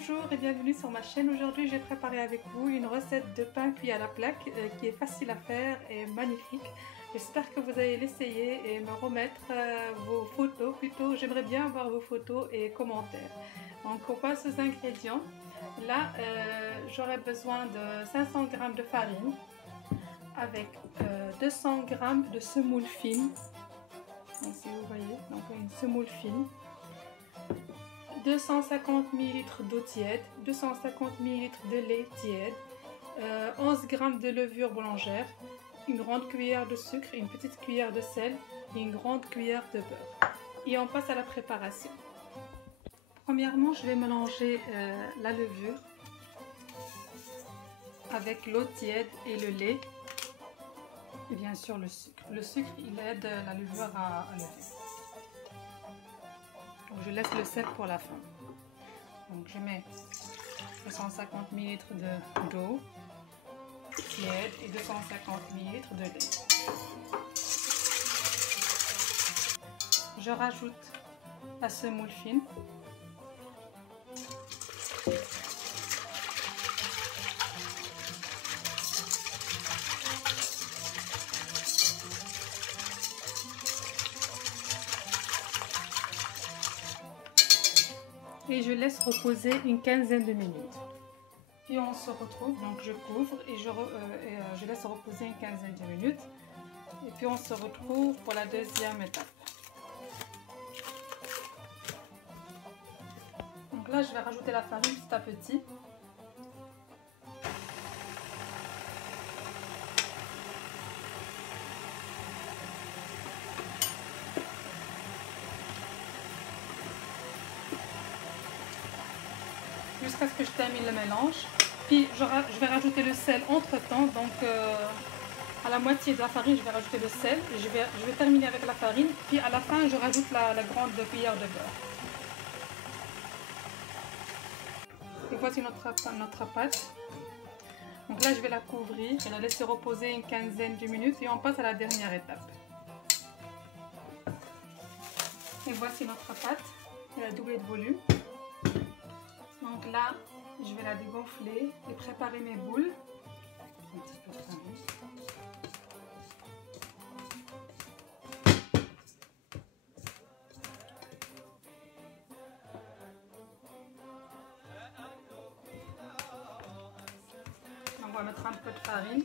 Bonjour et bienvenue sur ma chaîne. Aujourd'hui j'ai préparé avec vous une recette de pain cuit à la plaque qui est facile à faire et magnifique. J'espère que vous allez l'essayer et me remettre vos photos. Plutôt, j'aimerais bien avoir vos photos et commentaires. Donc on passe aux ingrédients. Là j'aurai besoin de 500 g de farine avec 200 g de semoule fine. Donc, si vous voyez, donc une semoule fine. 250 ml d'eau tiède, 250 ml de lait tiède, 11 g de levure boulangère, une grande cuillère de sucre, une petite cuillère de sel et une grande cuillère de beurre. Et on passe à la préparation. Premièrement, je vais mélanger la levure avec l'eau tiède et le lait et bien sûr le sucre. Le sucre, il aide la levure à lever. Donc, je laisse le sel pour la fin. Donc je mets 250 ml d'eau tiède et 250 ml de lait. Je rajoute la semoule fine. Et je laisse reposer une quinzaine de minutes. Puis on se retrouve, donc je couvre et je laisse reposer une quinzaine de minutes. Et puis on se retrouve pour la deuxième étape. Donc là je vais rajouter la farine petit à petit. Jusqu'à ce que je termine le mélange. Puis je vais rajouter le sel entre temps. Donc à la moitié de la farine je vais rajouter le sel. Et je vais terminer avec la farine. Puis à la fin je rajoute la grande cuillère de beurre. Et voici notre pâte. Donc là je vais la couvrir et la laisser reposer une quinzaine de minutes. Et on passe à la dernière étape. Et voici notre pâte. Elle a doublé de volume. Donc là, je vais la dégonfler et préparer mes boules. Un petit peu de farine. On va mettre un peu de farine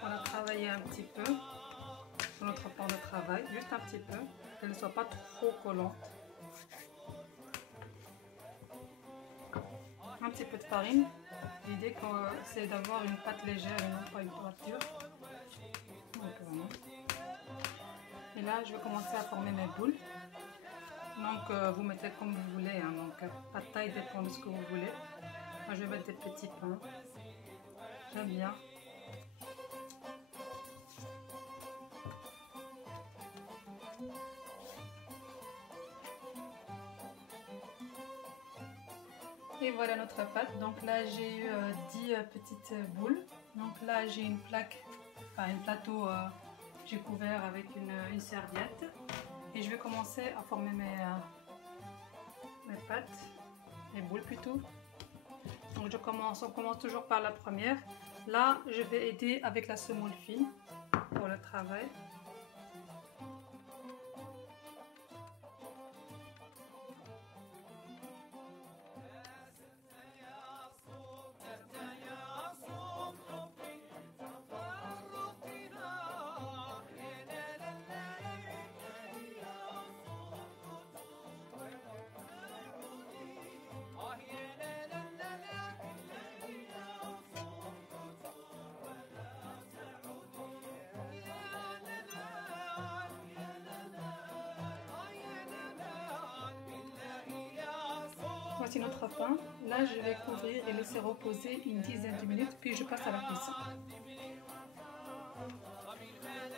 pour la travailler un petit peu sur notre pan de travail, juste un petit peu, qu'elle ne soit pas trop collante. Un petit peu de farine. L'idée c'est d'avoir une pâte légère et non pas une pâte dure. Donc, voilà. Et là je vais commencer à former mes boules. Donc vous mettez comme vous voulez, hein. Donc la taille dépend de ce que vous voulez. Moi je vais mettre des petits pains. J'aime bien. Et voilà notre pâte. Donc là j'ai eu 10 petites boules. Donc là j'ai une plaque, enfin un plateau, j'ai couvert avec une serviette. Et je vais commencer à former mes pâtes, mes boules plutôt. Donc on commence toujours par la première. Là je vais aider avec la semoule fine pour le travail. Voici notre pain. Là, je vais couvrir et laisser reposer une dizaine de minutes, puis je passe à la cuisson.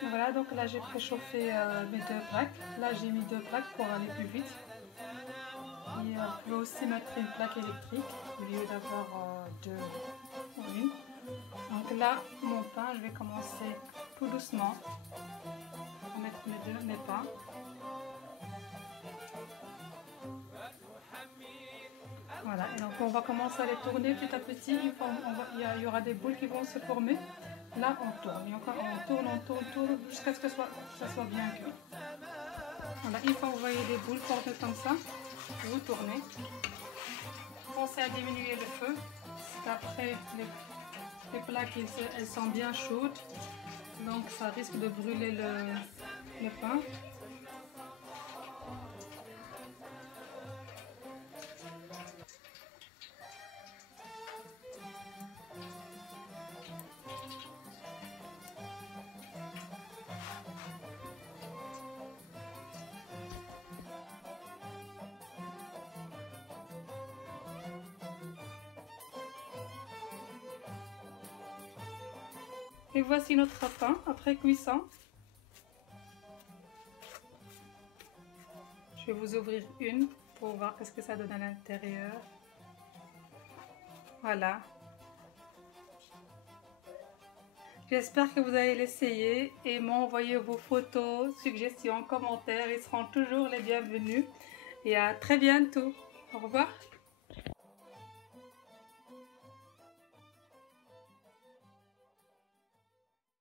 Voilà, donc là, j'ai préchauffé mes deux plaques. Là, j'ai mis deux plaques pour aller plus vite. Et vous pouvez aussi mettre une plaque électrique au lieu d'avoir deux ou une. Donc là, mon pain, je vais commencer tout doucement à mettre mes pains. Voilà, et donc on va commencer à les tourner petit à petit. Il y aura des boules qui vont se former. Là, on tourne. Et on tourne jusqu'à ce que ça soit bien cuit. Voilà, une fois que vous voyez des boules formées comme ça, vous tournez. Pensez à diminuer le feu. Après, les plaques elles sont bien chaudes, donc ça risque de brûler le pain. Et voici notre pain après cuisson. Je vais vous ouvrir une pour voir ce que ça donne à l'intérieur. Voilà. J'espère que vous allez l'essayer et m'envoyer vos photos, suggestions, commentaires. Ils seront toujours les bienvenus. Et à très bientôt. Au revoir.